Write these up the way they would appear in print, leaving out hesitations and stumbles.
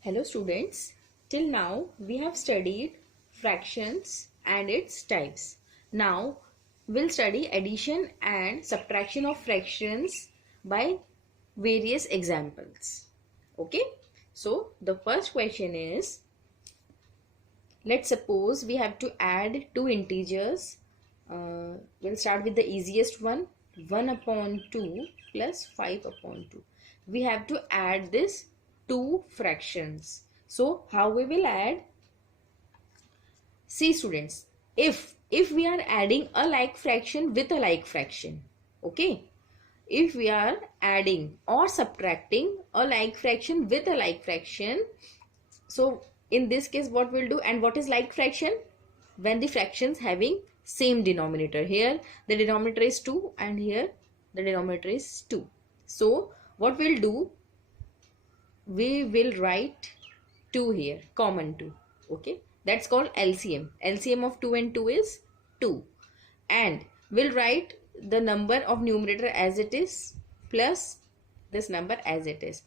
Hello students, till now we have studied fractions and its types. Now we'll study addition and subtraction of fractions by various examples. Okay, so the first question is, let's suppose we have to add two integers. We'll start with the easiest one, 1 upon 2 plus 5 upon 2. We have to add this two fractions. So how we will add? See students, if we are adding a like fraction with a like fraction, okay, if we are adding or subtracting a like fraction with a like fraction, so in this case what we'll do, and what is like fraction? When the fractions having same denominator. Here the denominator is 2 and here the denominator is 2. So what we'll do, we will write 2 here, common 2. Okay, that's called LCM. LCM of 2 and 2 is 2. And we'll write the number of numerator as it is plus this number as it is.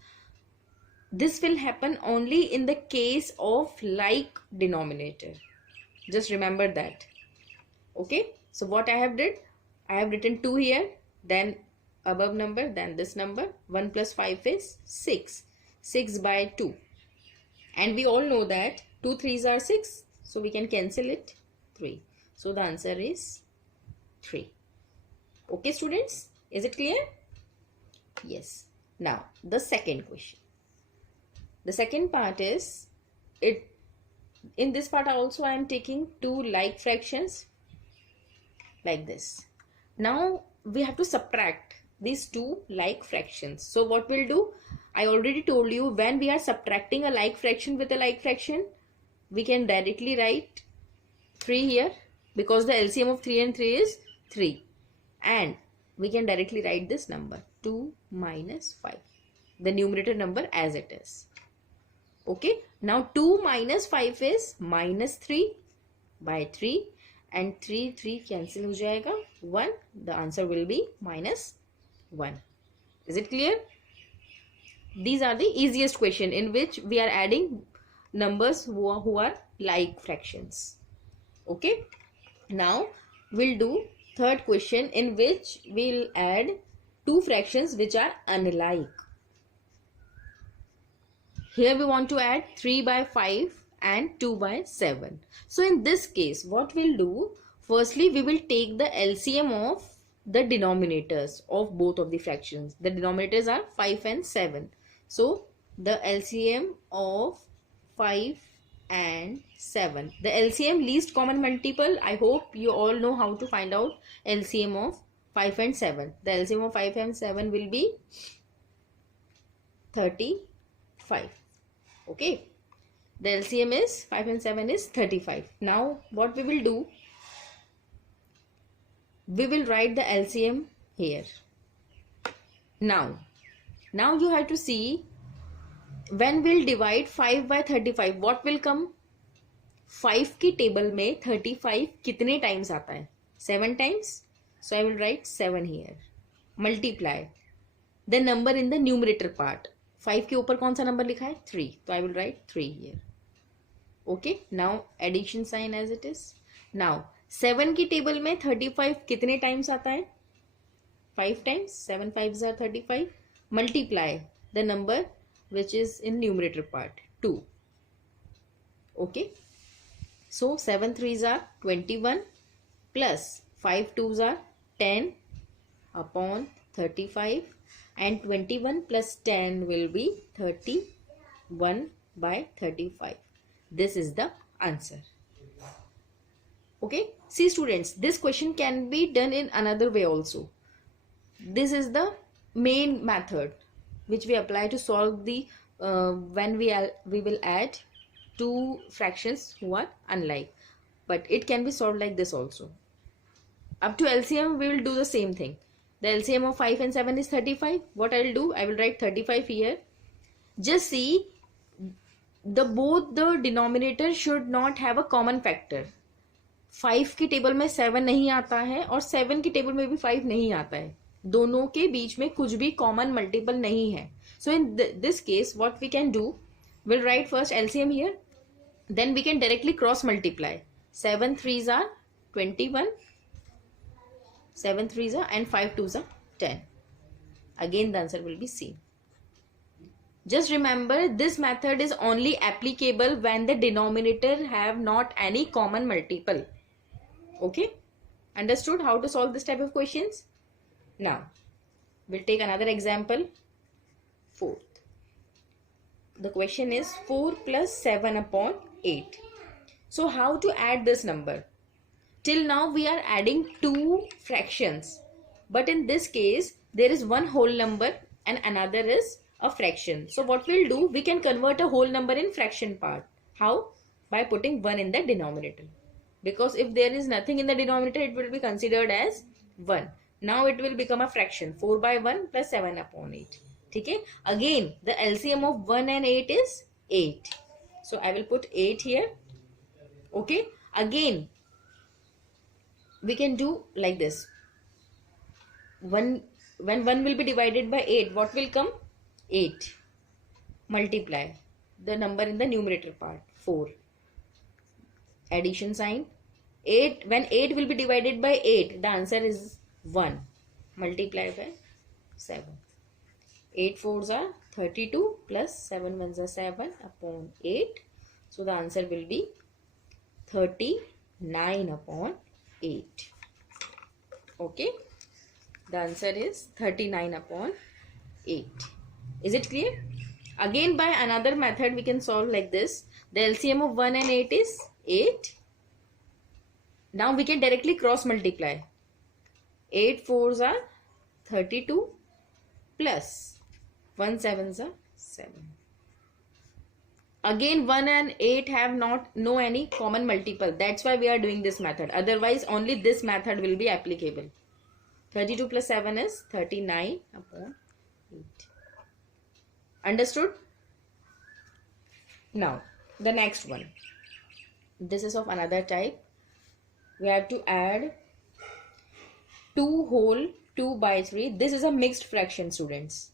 This will happen only in the case of like denominator. Just remember that. Okay, so what I have did, I have written 2 here, then above number, then this number. 1 plus 5 is 6. 6 by 2. And we all know that 2 3s are 6. So we can cancel it. 3. So the answer is 3. Okay students, is it clear? Yes. Now the second question. The second part is, in this part also I am taking two like fractions like this. Now we have to subtract these two like fractions. So what we'll do, I already told you, when we are subtracting a like fraction with a like fraction, we can directly write 3 here because the LCM of 3 and 3 is 3. And we can directly write this number 2 minus 5, the numerator number as it is. Okay, now 2 minus 5 is minus 3 by 3, and 3 cancel ho jayega, 1. The answer will be minus 1. Is it clear? These are the easiest question in which we are adding numbers who are like fractions. Okay, now we'll do third question in which we'll add two fractions which are unlike. Here we want to add 3 by 5 and 2 by 7. So in this case what we'll do, firstly we will take the LCM of the denominators of both of the fractions. The denominators are 5 and 7. So the LCM of 5 and 7. The LCM, least common multiple, I hope you all know how to find out LCM of 5 and 7. The LCM of 5 and 7 will be 35. Okay, the LCM is 5 and 7 is 35. Now what we will do, we will write the LCM here. Now you have to see, when we'll divide 5 by 35, what will come? 5 की table में 35 कितने times आता है? 7 times. So I will write 7 here. Multiply the number in the numerator part. 5 के ऊपर कौन सा number लिखा है? 3. तो I will write 3 here. Okay, now addition sign as it is. Now 7 की टेबल में 35 कितने टाइम्स आता है? 5 times. 7 5s are 35. Multiply the number which is in numerator part, 2. Okay, so 7 3s are 21 plus 5 2s are 10 upon 35, and 21 plus 10 will be 31 by 35. This is the answer. Okay, see students, this question can be done in another way also. This is the main method which we apply to solve the when we will add two fractions who are unlike, but it can be solved like this also. Up to LCM we will do the same thing. The LCM of 5 and 7 is 35. What I will do, I will write 35 here. Just see, both the denominator should not have a common factor. 5 की table में 7 नहीं आता है और 7 की table में भी 5 नहीं आता है. दोनों के बीच में कुछ भी कॉमन मल्टीपल नहीं है. So in this case what we can do, We'll write first LCM here. Then we can directly cross multiply. 7 3s are 21. 7 3s are and 5 2s are 10. Again the answer will be C. Just remember, this method is only applicable when the denominator have not any common multiple. Okay? Understood how to solve this type of questions? Now, we'll take another example. Fourth. The question is 4 plus 7 upon 8. So, how to add this number? Till now, we are adding two fractions. But in this case, there is one whole number and another is a fraction. So what we'll do, we can convert a whole number in fraction part. How? By putting 1 in the denominator. Because if there is nothing in the denominator, it will be considered as 1. Now it will become a fraction. 4 by 1 plus 7 upon 8. Okay? Again, the LCM of 1 and 8 is 8. So I will put 8 here. Okay? Again, we can do like this. When 1 will be divided by 8, what will come? 8. Multiply the number in the numerator part, 4. Addition sign. 8. When 8 will be divided by 8, the answer is 1. Multiply by 7. 8 4s are 32 plus 7 1s are 7 upon 8. So the answer will be 39 upon 8. Okay. The answer is 39 upon 8. Is it clear? Again, by another method, we can solve like this. The LCM of 1 and 8 is 8. Now we can directly cross multiply. 8 4s are 32 plus 1 7s are 7. Again, 1 and 8 have no any common multiple. That's why we are doing this method. Otherwise, only this method will be applicable. 32 plus 7 is 39 upon 8. Understood? Now, the next one. This is of another type. We have to add 2 whole 2 by 3. This is a mixed fraction, students.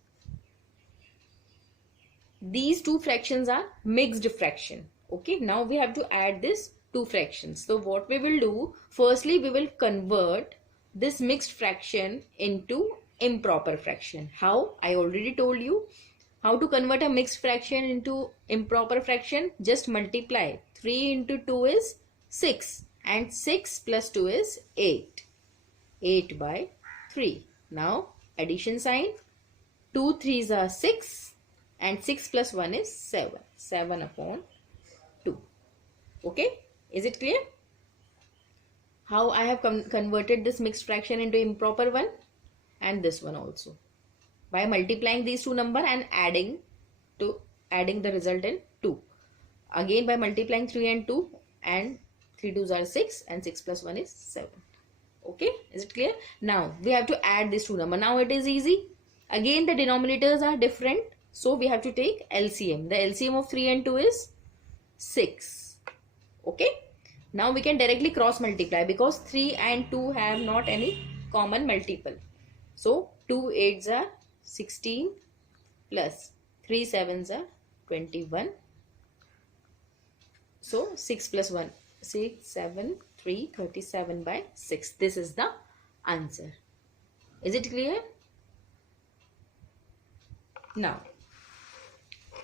These two fractions are mixed fraction. Okay, now we have to add this two fractions. So what we will do, firstly we will convert this mixed fraction into improper fraction. How? I already told you. How to convert a mixed fraction into improper fraction? Just multiply. 3 into 2 is 6 and 6 plus 2 is 8. 8 by 3. Now addition sign. 2 3s are 6 and 6 plus 1 is 7. 7 upon 2. Okay? Is it clear? How I have converted this mixed fraction into improper one, and this one also. By multiplying these two numbers and adding the result in 2. Again by multiplying 3 and 2, and 3 2s are 6 and 6 plus 1 is 7. Okay, is it clear? Now we have to add these two numbers. Now it is easy. Again the denominators are different, so we have to take LCM. The LCM of 3 and 2 is 6. Okay. Now we can directly cross multiply because 3 and 2 have not any common multiple. So 2 8s are 16 plus 3 7s are 21. So 6 plus 1, 6, 7, 3, 37 by 6. This is the answer. Is it clear? Now,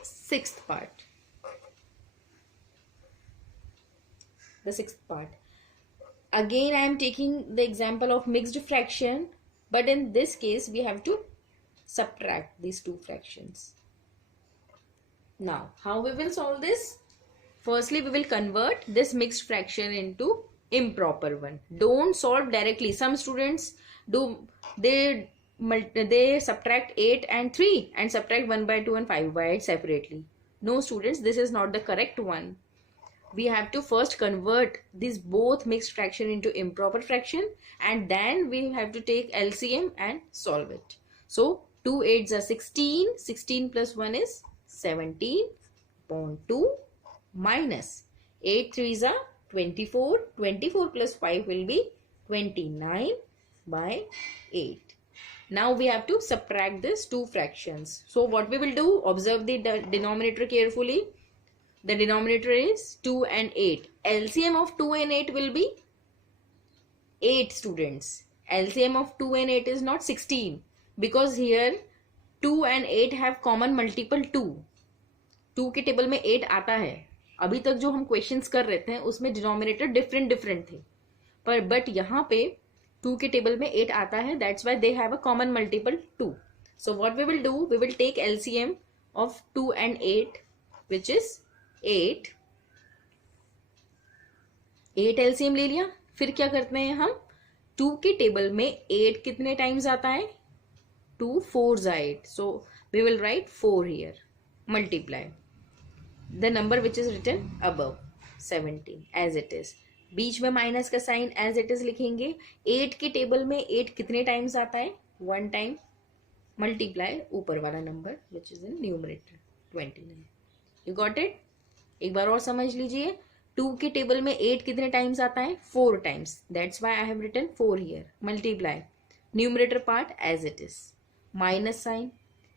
sixth part. The sixth part. Again, I am taking the example of mixed fraction, but in this case, we have to subtract these two fractions. Now, how we will solve this? Firstly, we will convert this mixed fraction into improper one. Don't solve directly. Some students do, they subtract 8 and 3 and subtract 1 by 2 and 5 by 8 separately. No students, this is not the correct one. We have to first convert these both mixed fraction into improper fraction, and then we have to take LCM and solve it. So 2 8s are 16, 16 plus 1 is 17 upon 2 minus 8 3s are 24, 24 plus 5 will be 29 by 8. Now we have to subtract these two fractions. So what we will do, observe the denominator carefully. The denominator is 2 and 8. LCM of 2 and 8 will be 8 students. LCM of 2 and 8 is not 16 because here 2 and 8 have common multiple 2. 2 के table में 8 आता है. अभी तक जो हम questions कर रहे थे उसमें डिनोमिनेटर डिफरेंट थे, पर बट यहाँ पे 2 के टेबल में 8 आता है. That's why they have a common multiple 2. So what we will do, we will take LCM of 2 and 8 which is 8. 8 LCM ले लिया. फिर क्या करते हैं हम, 2 के टेबल में 8 कितने टाइम्स आता है, 2 4s 8. So we will write 4 here. Multiply the number which is written above 17 as it is. बीच में माइनस का साइन एज इट इज लिखेंगे. 8 के टेबल में 8 कितने टाइम्स आता है, 1 टाइम. मल्टीप्लाई ऊपर वाला number which is in numerator 29. You got it. एक बार और समझ लीजिए. 2 के टेबल में 8 कितने टाइम्स आता है, 4 times. That's why I have written 4 here. Multiply numerator part as it is. Minus sign.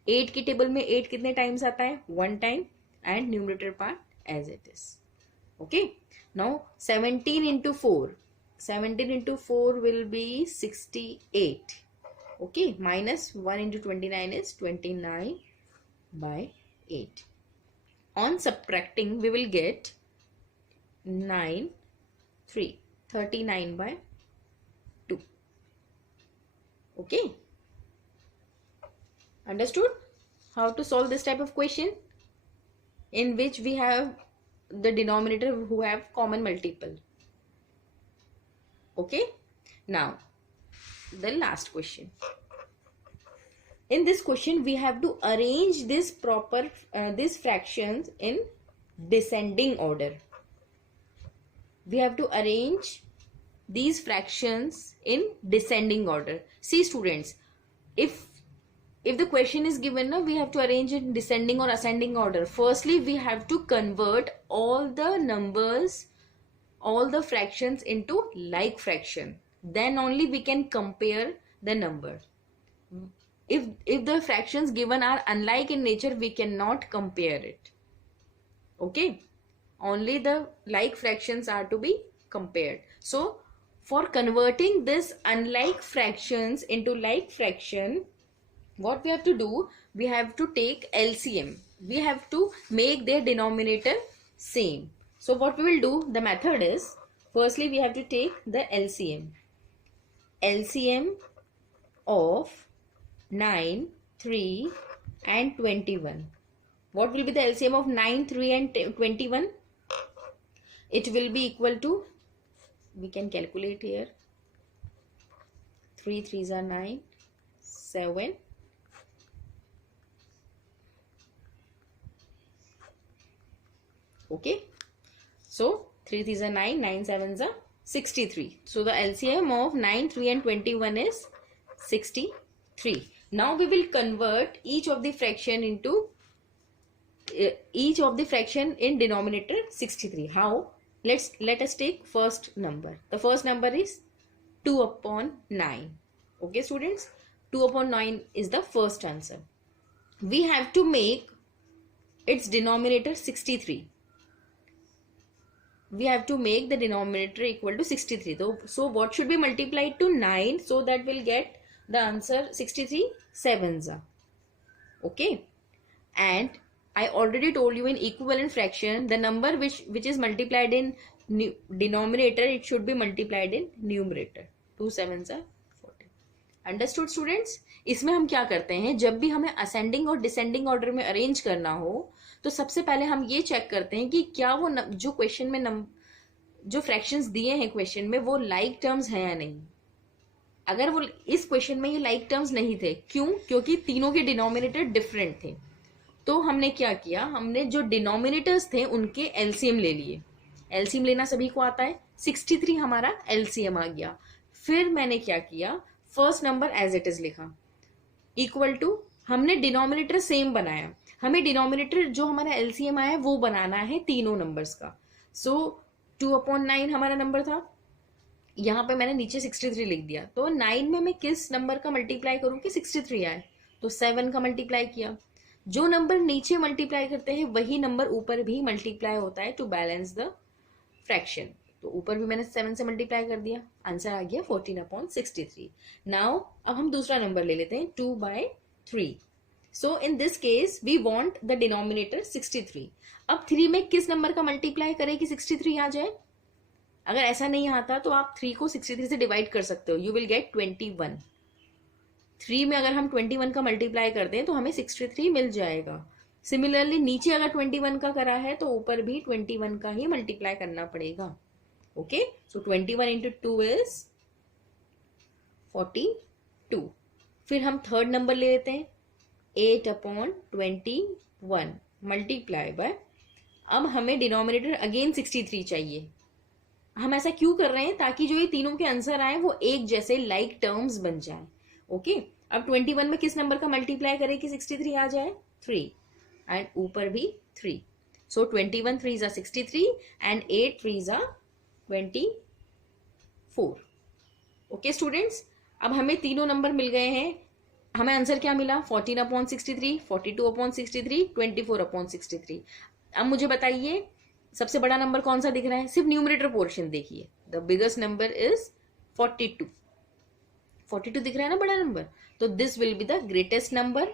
8 के टेबल में 8 कितने टाइम्स आता है, 1 time. And numerator part as it is. Okay. Now 17 into 4. 17 into 4 will be 68. Okay. Minus 1 into 29 is 29 by 8. On subtracting, we will get 9, 3. 39 by 2. Okay. Understood? How to solve this type of question? In which we have the denominator who have common multiple. Okay. Now, the last question. In this question, we have to arrange this these fractions in descending order. We have to arrange these fractions in descending order. See students, if the question is given, we have to arrange it in descending or ascending order. Firstly, we have to convert all the numbers, all the fractions into like fraction. Then only we can compare the number. If the fractions given are unlike in nature, we cannot compare it. Okay. Only the like fractions are to be compared. So, for converting this unlike fractions into like fraction, what we have to do, we have to take LCM. We have to make their denominator same. So what we will do, the method is, firstly we have to take the LCM. LCM of 9, 3 and 21. What will be the LCM of 9, 3 and 21? It will be equal to, we can calculate here, 3 3s are 9, 7. Okay, so 3 3s are 9, 9 7s are 63. So the LCM of 9, 3 and 21 is 63. Now we will convert each of the fraction into in denominator 63. How? Let us take first number. The first number is 2 upon 9. Okay students, 2 upon 9 is the first answer. We have to make its denominator 63. We have to make the denominator equal to 63. So what should be multiplied to 9 so that we'll get the answer 63 sevens. Okay. And I already told you in equivalent fraction, the number which is multiplied in denominator, it should be multiplied in numerator. 2 sevens are 14. Understood students? इसमें हम क्या करते हैं, जब भी हमें ascending और descending order में अरेंज करना हो तो सबसे पहले हम ये चेक करते हैं कि क्या वो जो क्वेश्चन में जो फ्रैक्शंस दिए हैं क्वेश्चन में वो लाइक टर्म्स हैं या नहीं. अगर वो इस क्वेश्चन में ये लाइक टर्म्स नहीं थे, क्यों? क्योंकि तीनों के डिनोमिनेटर डिफरेंट थे. तो हमने क्या किया, हमने जो डिनोमिनेटर्स थे उनके एलसीएम ले लिए. एलसीएम लेना सभी को आता है. 63 हमारा एलसीएम आ गया. फिर मैंने क्या किया, first number as it is लिखा, इक्वल टू, हमने डिनोमिनेटर सेम बनाया. हमें डिनोमिनेटर जो हमारा एलसीएम आया है वो बनाना है तीनों नंबर्स का. सो 2 upon 9 हमारा नंबर था, यहाँ पे मैंने नीचे 63 लिख दिया, तो 9 में मैं किस नंबर का मल्टीप्लाई करूँ कि 63 आए, तो 7 का मल्टीप्लाई किया। जो नंबर नीचे मल्टीप्लाई करते हैं वही नंबर ऊपर भी मल्टीप्लाई होता है टू बैलेंस द फ्रैक्शन। तो ऊपर भी मैंने 7 से मल्टीप्लाई कर दिया, आंसर आ गया 14/63। नाउ अब हम दूसरा नंबर ले लेते हैं 2/3। So in this case we want the denominator 63। अब 3 में किस नंबर का मल्टीप्लाई करें कि 63 आ जाए? अगर ऐसा नहीं आता तो आप 3 को 63 से डिवाइड कर सकते हो, यू विल गेट 21। 3 में अगर हम 21 का मल्टीप्लाई कर दें तो हमें 63 मिल जाएगा। सिमिलरली नीचे अगर 21 का करा है तो ऊपर भी 21 का ही मल्टीप्लाई करना पड़ेगा। Okay, so 21 into 2 is 42। फिर हम थर्ड नंबर ले लेते हैं 8/21 मल्टीप्लाई बाय, अब हमें डिनोमिनेटर अगेन 63 चाहिए। हम ऐसा क्यों कर रहे हैं? ताकि जो ये तीनों के आंसर आए वो एक जैसे लाइक टर्म्स बन जाए। ओके, अब 21 में किस नंबर का मल्टीप्लाई करें कि 63 आ जाए? 3, एंड ऊपर भी 3। सो 21 3s are 63 and 8 3s are 24। Okay students, अब हमें तीनों नंबर मिल गए हैं। हमें आंसर क्या मिला? 14/63, 42/63, 24/63। अब मुझे बताइए सबसे बड़ा नंबर कौन सा दिख रहा है? सिर्फ न्यूमरेटर पोर्शन देखिए, द बिगेस्ट नंबर इज 42। 42 दिख रहा है ना बड़ा नंबर, तो this will be the greatest number.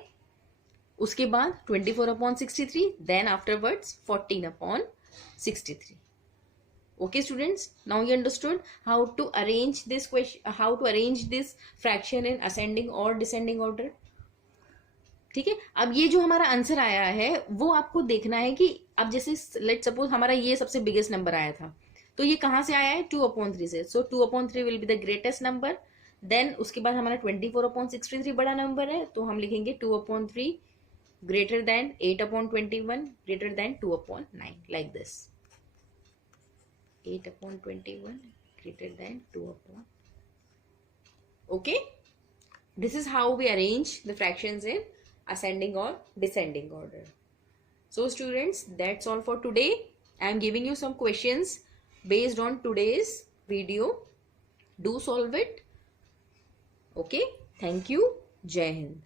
उसके बाद 24/63, then afterwards 14/63। Okay students, now you understood how to arrange this question, how to arrange this fraction in ascending or descending order। ठीक है, अब ये जो हमारा आंसर आया है वो आपको देखना है कि अब जैसे लेट सपोज हमारा ये सबसे बिगेस्ट नंबर आया था, तो ये कहाँ से आया है? 2/3 से। So 2/3 will be the greatest number. Then उसके बाद हमारा 24/63 बड़ा नंबर है, तो हम लिखेंगे 2/3 greater than 8/21 greater than 2/9, like this. 8/21 greater than 2/. Okay, this is how we arrange the fractions in ascending or descending order. So students, that's all for today. I am giving you some questions based on today's video. Do solve it. Okay, thank you. Jai Hind.